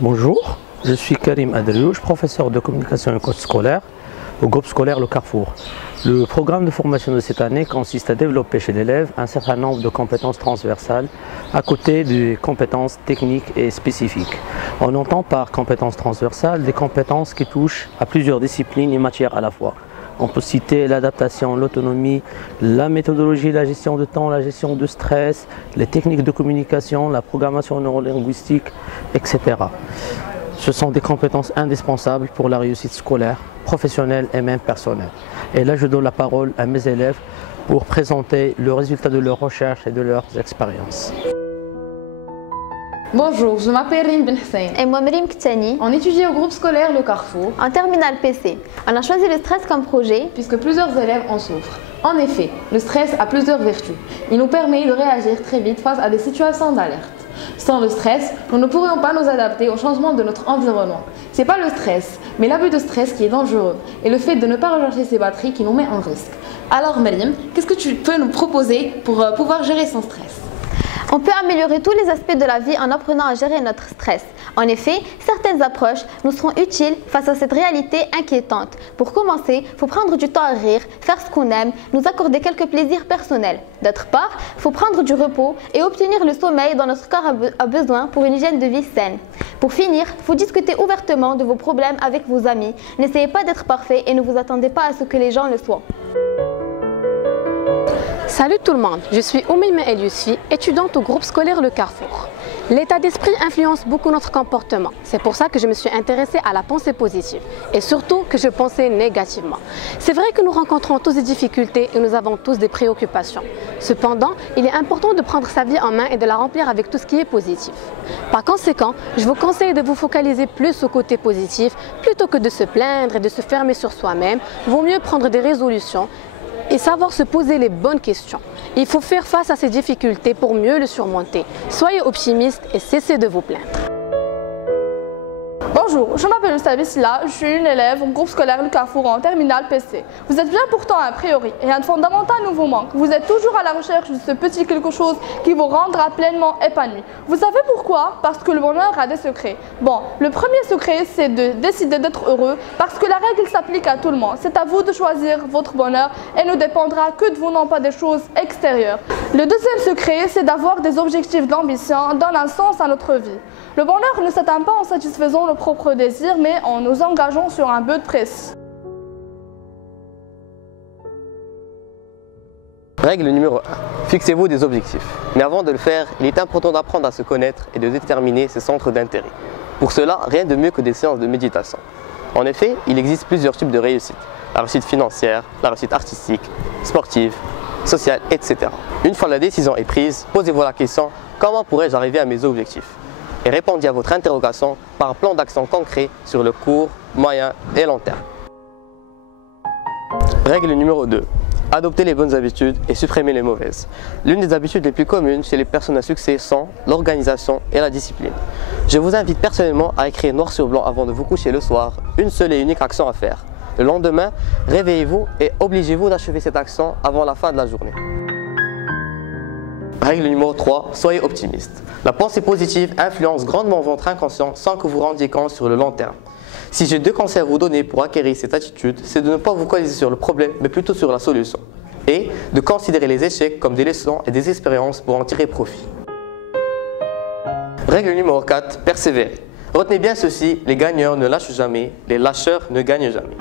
Bonjour, je suis Karim Adriouche, professeur de communication et coach scolaire au groupe scolaire Le Carrefour. Le programme de formation de cette année consiste à développer chez l'élève un certain nombre de compétences transversales à côté des compétences techniques et spécifiques. On entend par compétences transversales des compétences qui touchent à plusieurs disciplines et matières à la fois. On peut citer l'adaptation, l'autonomie, la méthodologie, la gestion de temps, la gestion de stress, les techniques de communication, la programmation neurolinguistique, etc. Ce sont des compétences indispensables pour la réussite scolaire, professionnelle et même personnelle. Et là, je donne la parole à mes élèves pour présenter le résultat de leurs recherches et de leurs expériences. Bonjour, je m'appelle Rim Ben Hussein. Et moi, Mrim Ktani. On étudie au groupe scolaire Le Carrefour. En terminale PC. On a choisi le stress comme projet puisque plusieurs élèves en souffrent. En effet, le stress a plusieurs vertus. Il nous permet de réagir très vite face à des situations d'alerte. Sans le stress, nous ne pourrions pas nous adapter au changement de notre environnement. Ce n'est pas le stress, mais l'abus de stress qui est dangereux et le fait de ne pas recharger ses batteries qui nous met en risque. Alors Mrim, qu'est-ce que tu peux nous proposer pour pouvoir gérer son stress ? On peut améliorer tous les aspects de la vie en apprenant à gérer notre stress. En effet, certaines approches nous seront utiles face à cette réalité inquiétante. Pour commencer, il faut prendre du temps à rire, faire ce qu'on aime, nous accorder quelques plaisirs personnels. D'autre part, il faut prendre du repos et obtenir le sommeil dont notre corps a besoin pour une hygiène de vie saine. Pour finir, il faut discuter ouvertement de vos problèmes avec vos amis. N'essayez pas d'être parfait et ne vous attendez pas à ce que les gens le soient. Salut tout le monde, je suis Oumaima El Yousfi, étudiante au groupe scolaire Le Carrefour. L'état d'esprit influence beaucoup notre comportement. C'est pour ça que je me suis intéressée à la pensée positive et surtout que je pensais négativement. C'est vrai que nous rencontrons tous des difficultés et nous avons tous des préoccupations. Cependant, il est important de prendre sa vie en main et de la remplir avec tout ce qui est positif. Par conséquent, je vous conseille de vous focaliser plus au côté positif plutôt que de se plaindre et de se fermer sur soi-même. Vaut mieux prendre des résolutions et savoir se poser les bonnes questions. Il faut faire face à ces difficultés pour mieux le surmonter. Soyez optimiste et cessez de vous plaindre. Bonjour, je m'appelle Sabissila, je suis une élève au groupe scolaire Le Carrefour en terminale PC. Vous êtes bien pourtant a priori et un fondamental nous vous manque. Vous êtes toujours à la recherche de ce petit quelque chose qui vous rendra pleinement épanoui. Vous savez pourquoi? Parce que le bonheur a des secrets. Bon, le premier secret c'est de décider d'être heureux parce que la règle s'applique à tout le monde. C'est à vous de choisir votre bonheur et ne dépendra que de vous, non pas des choses extérieures. Le deuxième secret c'est d'avoir des objectifs d'ambition donnant un sens à notre vie. Le bonheur ne s'atteint pas en satisfaisant nos propres désirs, mais en nous engageant sur un but précis. Règle numéro 1. Fixez-vous des objectifs. Mais avant de le faire, il est important d'apprendre à se connaître et de déterminer ses centres d'intérêt. Pour cela, rien de mieux que des séances de méditation. En effet, il existe plusieurs types de réussite. La réussite financière, la réussite artistique, sportive, sociale, etc. Une fois la décision est prise, posez-vous la question « Comment pourrais-je arriver à mes objectifs ?» et répondez à votre interrogation par un plan d'action concret sur le court, moyen et long terme. Règle numéro 2. Adoptez les bonnes habitudes et supprimez les mauvaises. L'une des habitudes les plus communes chez les personnes à succès sont l'organisation et la discipline. Je vous invite personnellement à écrire noir sur blanc avant de vous coucher le soir une seule et unique action à faire. Le lendemain, réveillez-vous et obligez-vous d'achever cette action avant la fin de la journée. Règle numéro 3, soyez optimiste. La pensée positive influence grandement votre inconscient sans que vous rendiez compte sur le long terme. Si j'ai 2 conseils à vous donner pour acquérir cette attitude, c'est de ne pas vous focaliser sur le problème, mais plutôt sur la solution. Et de considérer les échecs comme des leçons et des expériences pour en tirer profit. Règle numéro 4, persévérer. Retenez bien ceci, les gagneurs ne lâchent jamais, les lâcheurs ne gagnent jamais.